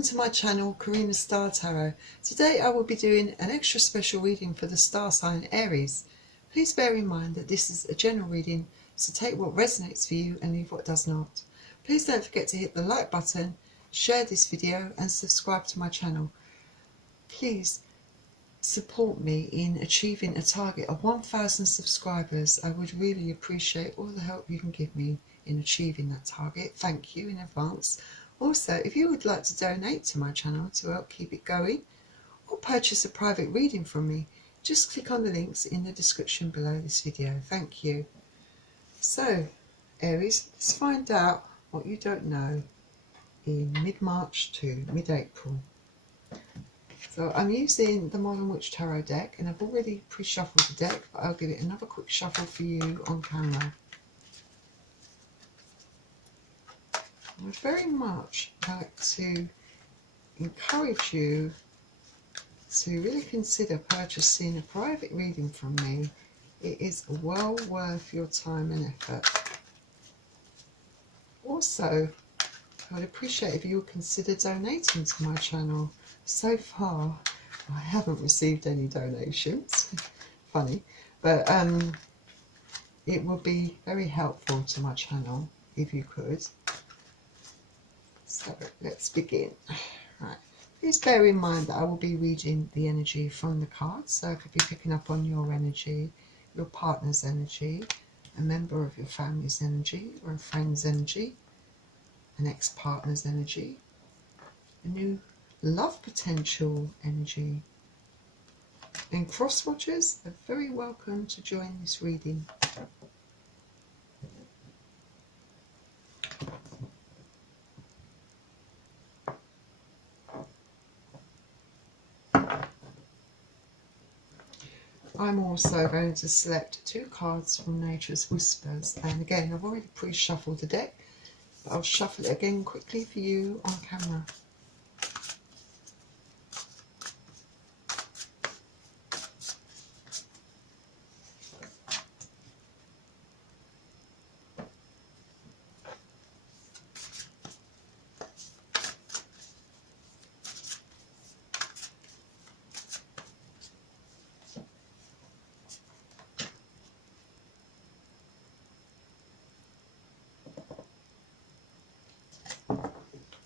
Welcome to my channel, Karina Star Tarot. Today I will be doing an extra special reading for the star sign Aries. Please bear in mind that this is a general reading, so take what resonates for you and leave what does not. Please don't forget to hit the like button, share this video and subscribe to my channel. Please support me in achieving a target of 1,000 subscribers. I would really appreciate all the help you can give me in achieving that target. Thank you in advance. Also, if you would like to donate to my channel to help keep it going or purchase a private reading from me, just click on the links in the description below this video. Thank you. So, Aries, let's find out what you don't know in mid-March to mid-April. So I'm using the Modern Witch Tarot deck and I've already pre-shuffled the deck, but I'll give it another quick shuffle for you on camera. I would very much like to encourage you to really consider purchasing a private reading from me. It is well worth your time and effort. Also, I would appreciate if you would consider donating to my channel. So far, I haven't received any donations. Funny, but it would be very helpful to my channel if you could. So let's begin. Right. Please bear in mind that I will be reading the energy from the cards. So I could be picking up on your energy, your partner's energy, a member of your family's energy, or a friend's energy, an ex-partner's energy, a new love potential energy. And cross watchers are very welcome to join this reading. I'm also going to select 2 cards from Nature's Whispers, and again I've already pre-shuffled the deck, but I'll shuffle it again quickly for you on camera.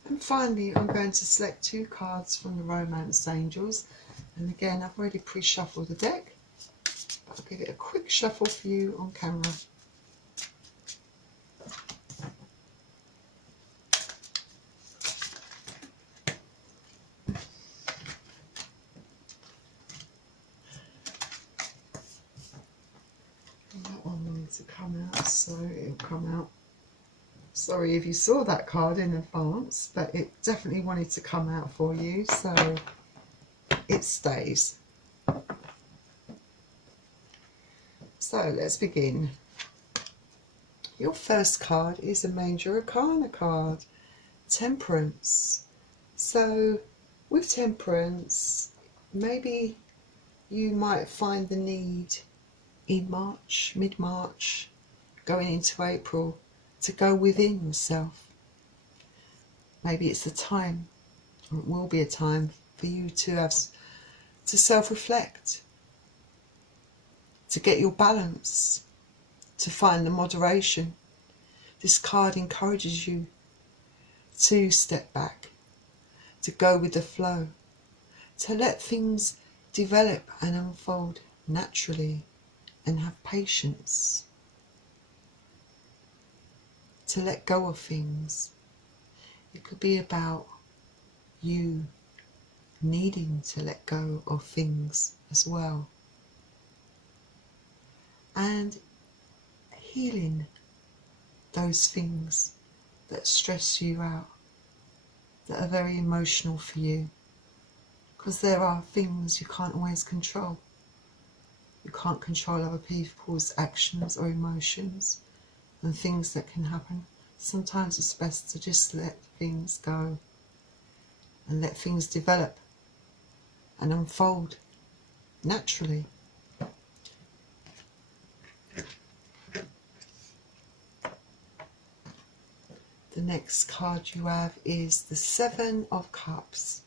And finally, I'm going to select 2 cards from the Romance Angels. And again, I've already pre-shuffled the deck, but I'll give it a quick shuffle for you on camera. And that one wanted to come out, so it'll come out. Sorry if you saw that card in advance, but it definitely wanted to come out for you, so it stays. So let's begin. Your first card is a Major Arcana card, Temperance. So with Temperance, maybe you might find the need in March, mid-March, going into April, to go within yourself. Maybe it's a time, or it will be a time for you to self-reflect, to get your balance, to find the moderation. This card encourages you to step back, to go with the flow, to let things develop and unfold naturally and have patience. To let go of things. It could be about you needing to let go of things as well. And healing those things that stress you out, that are very emotional for you. Because there are things you can't always control. You can't control other people's actions or emotions and things that can happen. Sometimes it's best to just let things go and let things develop and unfold naturally. The next card you have is the Seven of Cups.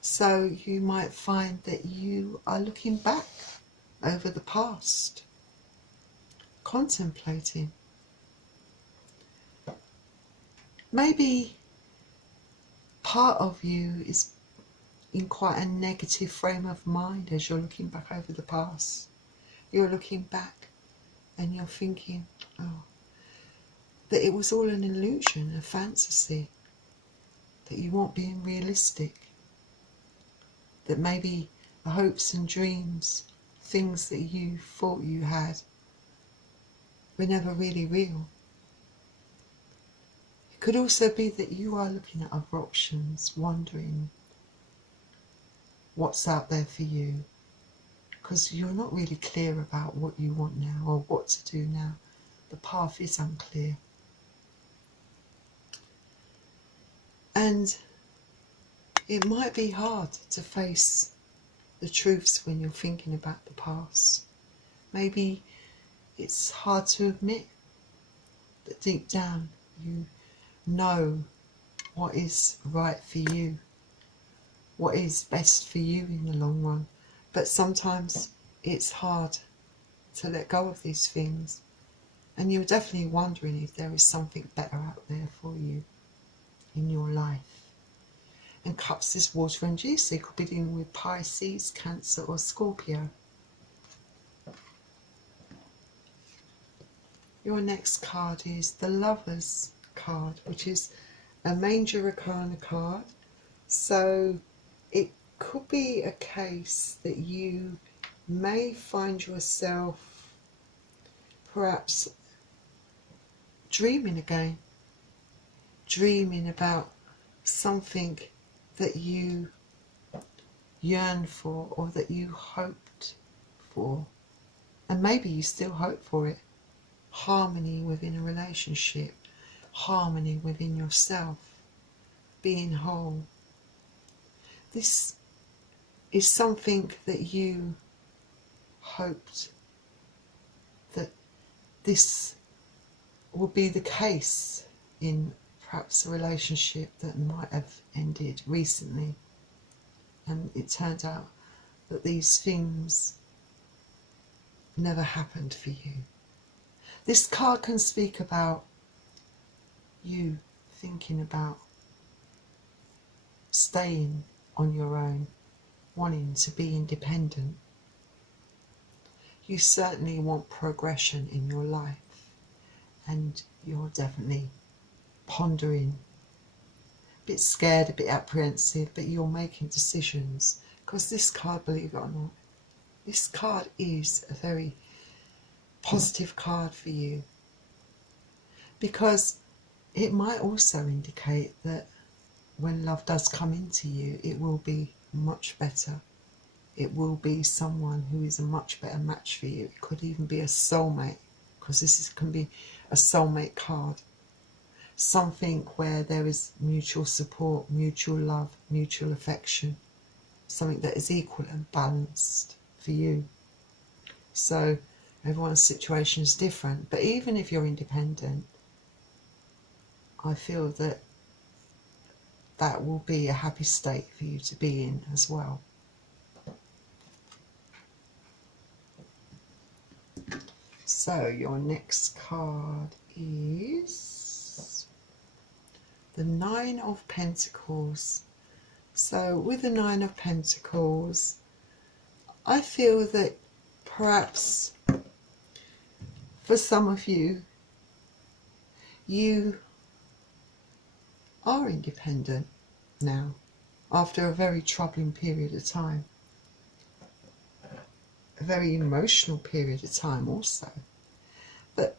So you might find that you are looking back over the past, contemplating. Maybe part of you is in quite a negative frame of mind as you're looking back over the past. You're looking back and you're thinking, oh, that it was all an illusion, a fantasy, that you weren't being realistic, that maybe the hopes and dreams, things that you thought you had, were never really real. It could also be that you are looking at other options, wondering what's out there for you, because you're not really clear about what you want now or what to do now. The path is unclear. And it might be hard to face the truths when you're thinking about the past. Maybe it's hard to admit that deep down you know what is right for you, what is best for you in the long run. But sometimes it's hard to let go of these things, and you're definitely wondering if there is something better out there for you in your life. And Cups is water energy, so you could be dealing with Pisces, Cancer or Scorpio. Your next card is the Lovers card, which is a Major Arcana card. So it could be a case that you may find yourself perhaps dreaming again, dreaming about something that you yearn for or that you hoped for, and maybe you still hope for it. Harmony within a relationship, harmony within yourself, being whole. This is something that you hoped that this would be the case in perhaps a relationship that might have ended recently, and it turned out that these things never happened for you. This card can speak about you thinking about staying on your own, wanting to be independent. You certainly want progression in your life, and you're definitely pondering, a bit scared, a bit apprehensive, but you're making decisions. Because this card, believe it or not, this card is a very positive card for you, because it might also indicate that when love does come into you, it will be much better. It will be someone who is a much better match for you. It could even be a soulmate, because can be a soulmate card. Something where there is mutual support, mutual love, mutual affection. Something that is equal and balanced for you. So everyone's situation is different, but even if you're independent, I feel that that will be a happy state for you to be in as well. So your next card is the Nine of Pentacles. So with the Nine of Pentacles, I feel that perhaps for some of you, you are independent now after a very troubling period of time, a very emotional period of time also. But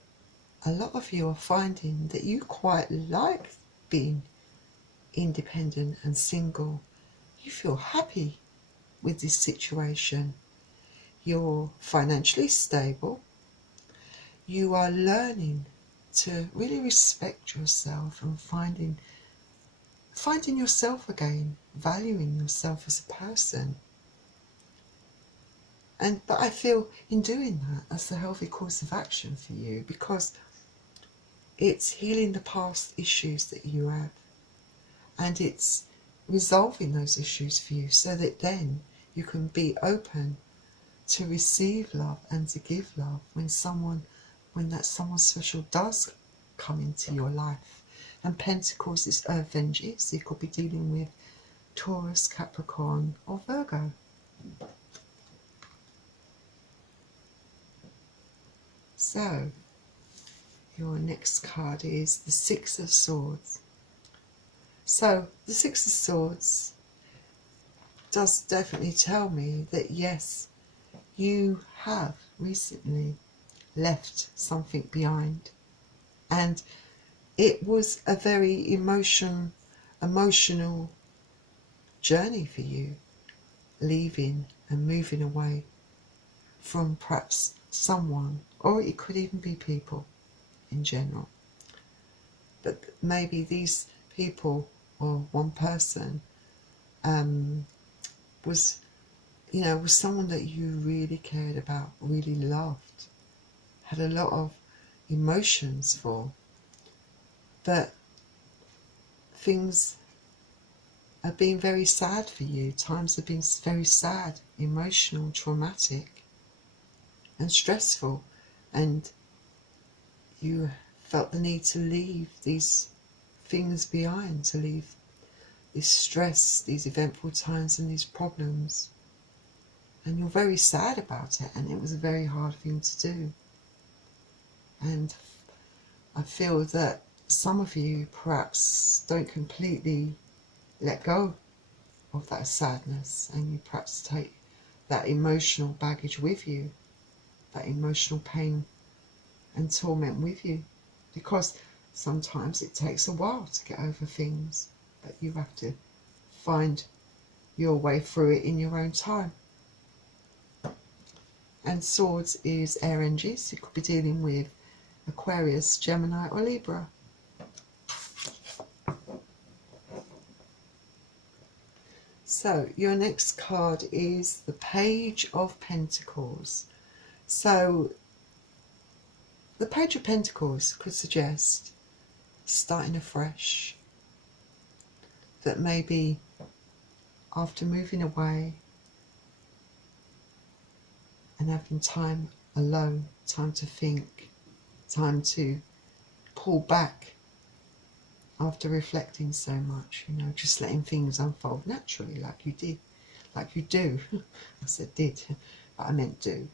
a lot of you are finding that you quite like being independent and single. You feel happy with this situation. You're financially stable. You are learning to really respect yourself and finding yourself again, valuing yourself as a person. But I feel in doing that, that's a healthy course of action for you, because It's healing the past issues that you have, and it's resolving those issues for you so that then you can be open to receive love and to give love when that someone special does come into your life. And Pentacles is earth energy, so you could be dealing with Taurus, Capricorn or Virgo. So your next card is the Six of Swords. So the Six of Swords does definitely tell me that yes, you have recently left something behind, and it was a very emotional journey for you, leaving and moving away from perhaps someone, or it could even be people in general. But maybe these people or one person was someone that you really cared about, really loved, had a lot of emotions for, but things have been very sad for you. Times have been very sad, emotional, traumatic and stressful, and you felt the need to leave these things behind, to leave this stress, these eventful times and these problems. And you're very sad about it, and it was a very hard thing to do. And I feel that some of you perhaps don't completely let go of that sadness, and you perhaps take that emotional baggage with you, that emotional pain and torment with you, because sometimes it takes a while to get over things, but you have to find your way through it in your own time. And Swords is air energy, so you could be dealing with Aquarius, Gemini or Libra. So your next card is the Page of Pentacles. So the Page of Pentacles could suggest starting afresh, that maybe after moving away and having time alone, time to think, time to pull back after reflecting so much, just letting things unfold naturally like you do. I said did, but I meant do.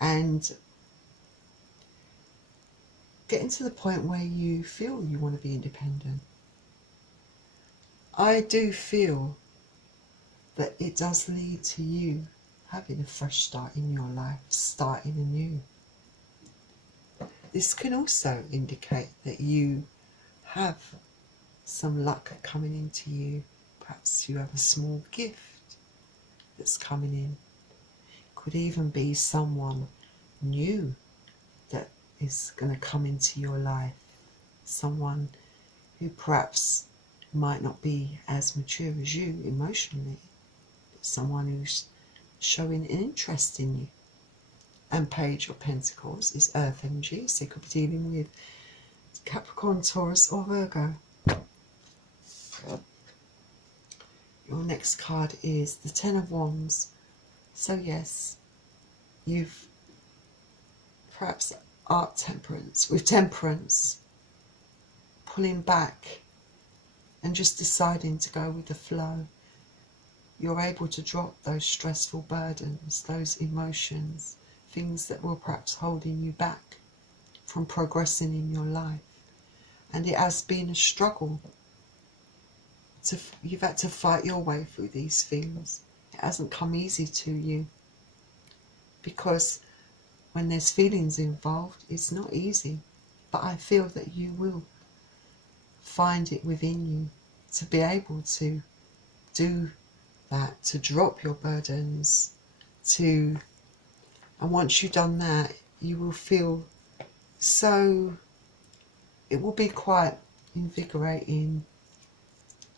And getting to the point where you feel you want to be independent. I do feel that it does lead to you having a fresh start in your life, starting anew. This can also indicate that you have some luck coming into you. Perhaps you have a small gift that's coming in. Could even be someone new that is going to come into your life. Someone who perhaps might not be as mature as you emotionally, but someone who's showing an interest in you. And Page of Pentacles is earth energy, so you could be dealing with Capricorn, Taurus or Virgo. Your next card is the Ten of Wands. So yes, you've perhaps art temperance, with temperance, pulling back and just deciding to go with the flow. You're able to drop those stressful burdens, those emotions, things that were perhaps holding you back from progressing in your life. And it has been a struggle. You've had to fight your way through these things. It hasn't come easy to you, because when there's feelings involved, it's not easy. But I feel that you will find it within you to be able to do that, to drop your burdens, and once you've done that, you will feel so, it will be quite invigorating,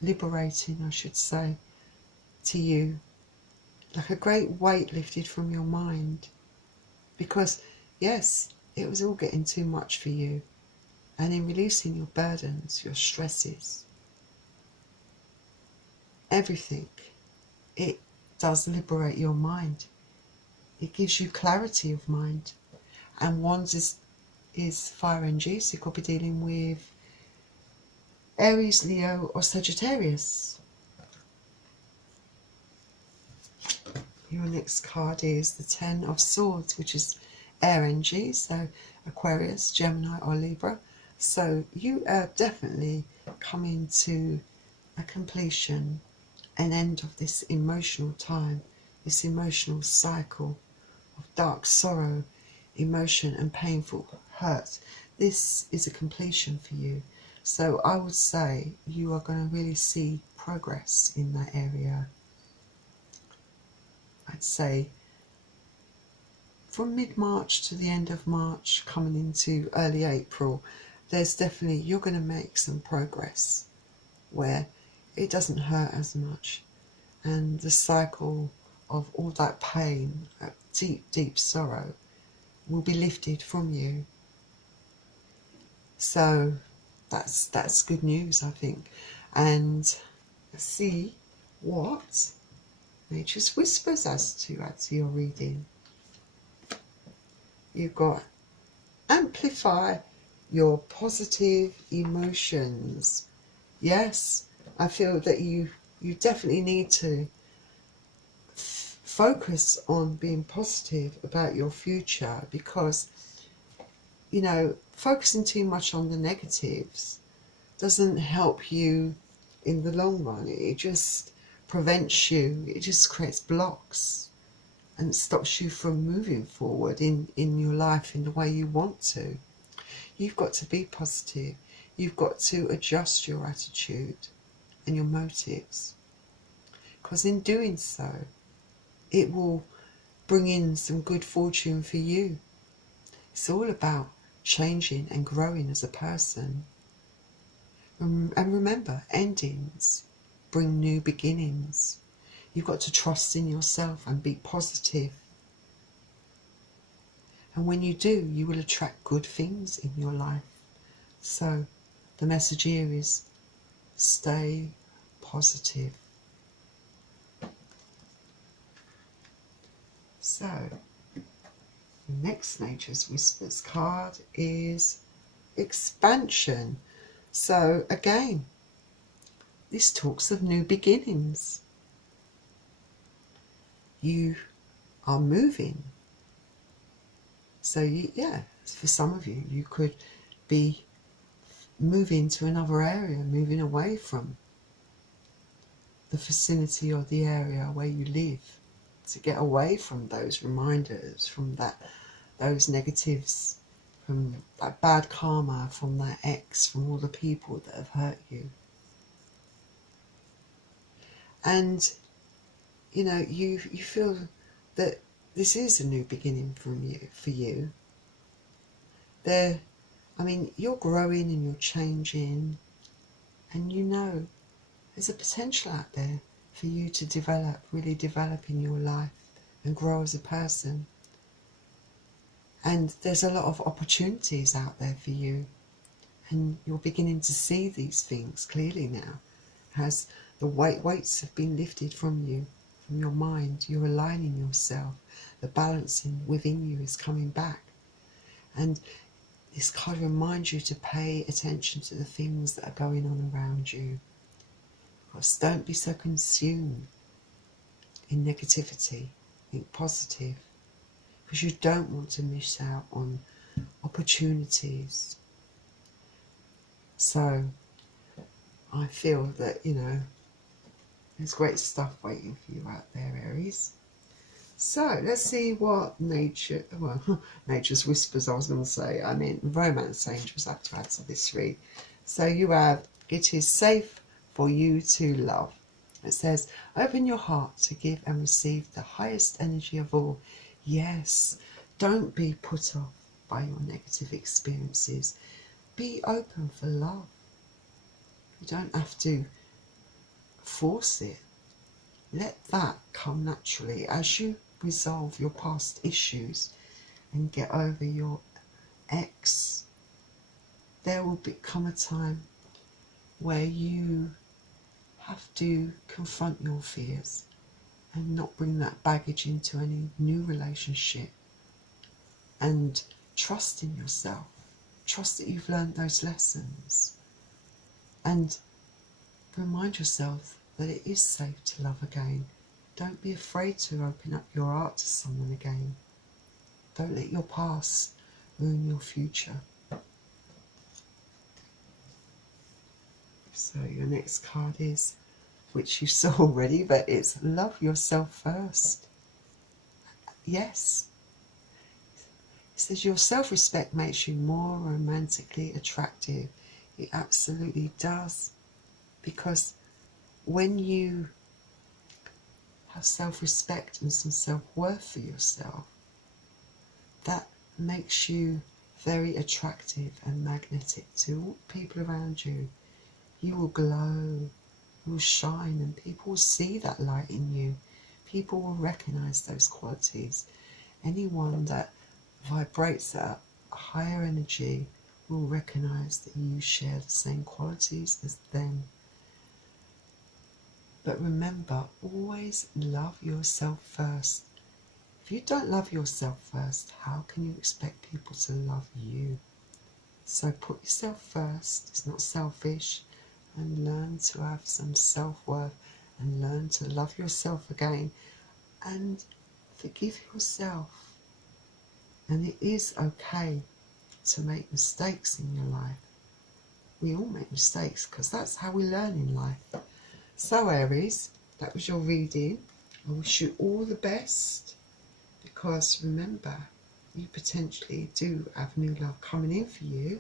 liberating I should say, to you, like a great weight lifted from your mind, because yes, it was all getting too much for you, And in releasing your burdens, your stresses, everything, it does liberate your mind. It gives you clarity of mind. And Wands is fire energy, so you could be dealing with Aries, Leo or Sagittarius. Your next card is the Ten of Swords, which is air energy, so Aquarius, Gemini or Libra. So you are definitely coming to a completion, an end of this emotional time, this emotional cycle of dark sorrow, emotion and painful hurt. This is a completion for you. So I would say you are going to really see progress in that area. I'd say from mid-March to the end of March, coming into early April, there's definitely, you're going to make some progress where it doesn't hurt as much. And the cycle of all that pain, that deep, deep sorrow, will be lifted from you. So that's good news, I think. And let's see what Nature's Whispers as to add to your reading. You've got amplify your positive emotions. Yes, I feel that you definitely need to focus on being positive about your future, because you know, focusing too much on the negatives doesn't help you in the long run. It just prevents you, it just creates blocks and stops you from moving forward in your life in the way you want to. You've got to be positive. You've got to adjust your attitude and your motives, because in doing so, it will bring in some good fortune for you. It's all about changing and growing as a person. And remember, endings bring new beginnings. You've got to trust in yourself and be positive. And when you do, you will attract good things in your life. So the message here is stay positive. So the next Nature's Whispers card is expansion. So again, this talks of new beginnings. You are moving. So yeah, for some of you, you could be moving to another area, moving away from the vicinity or the area where you live, to get away from those reminders, from those negatives, from that bad karma, from that ex, from all the people that have hurt you. And you know, you feel that this is a new beginning for you. I mean, you're growing and you're changing, and you know there's a potential out there for you to develop, really develop in your life and grow as a person. And there's a lot of opportunities out there for you, and you're beginning to see these things clearly now, as the weights have been lifted from you, from your mind. You're aligning yourself, the balancing within you is coming back. And this card reminds you to pay attention to the things that are going on around you. Because don't be so consumed in negativity. Think positive, because you don't want to miss out on opportunities. So I feel that, you know, there's great stuff waiting for you out there, Aries. So let's see what Nature's Whispers, I was going to say, I mean romance angels have to add to this read. So you have, it is safe for you to love. It says, open your heart to give and receive the highest energy of all. Yes, don't be put off by your negative experiences. Be open for love. You don't have to force it. Let that come naturally as you resolve your past issues and get over your ex. there will become a time where you have to confront your fears and not bring that baggage into any new relationship, and trust in yourself. Trust that you've learned those lessons, and remind yourself that it is safe to love again. Don't be afraid to open up your heart to someone again. Don't let your past ruin your future. So your next card is, which you saw already, but it's love yourself first. Yes. It says your self-respect makes you more romantically attractive. It absolutely does. Because when you have self-respect and some self-worth for yourself, that makes you very attractive and magnetic to all people around you. You will glow, you will shine, and people will see that light in you. People will recognize those qualities. Anyone that vibrates at a higher energy will recognize that you share the same qualities as them. But remember, always love yourself first. If you don't love yourself first, how can you expect people to love you? So put yourself first. It's not selfish. And learn to have some self-worth, and learn to love yourself again, and forgive yourself. And it is okay to make mistakes in your life. We all make mistakes because that's how we learn in life. So Aries, that was your reading. I wish you all the best, because remember, you potentially do have new love coming in for you.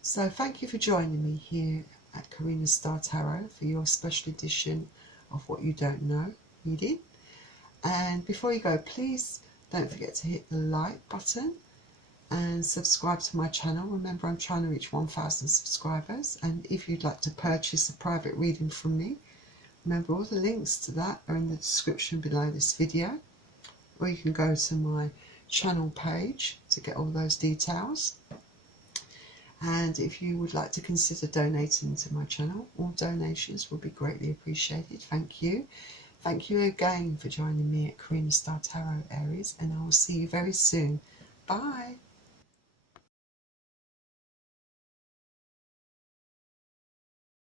So thank you for joining me here at Karina Star Tarot for your special edition of What You Don't Know reading. And before you go, please don't forget to hit the like button and subscribe to my channel. Remember, I'm trying to reach 1,000 subscribers, and if you'd like to purchase a private reading from me, remember all the links to that are in the description below this video, or you can go to my channel page to get all those details. And if you would like to consider donating to my channel, all donations will be greatly appreciated. Thank you. Thank you again for joining me at Karina Star Tarot, Aries, and I will see you very soon. Bye.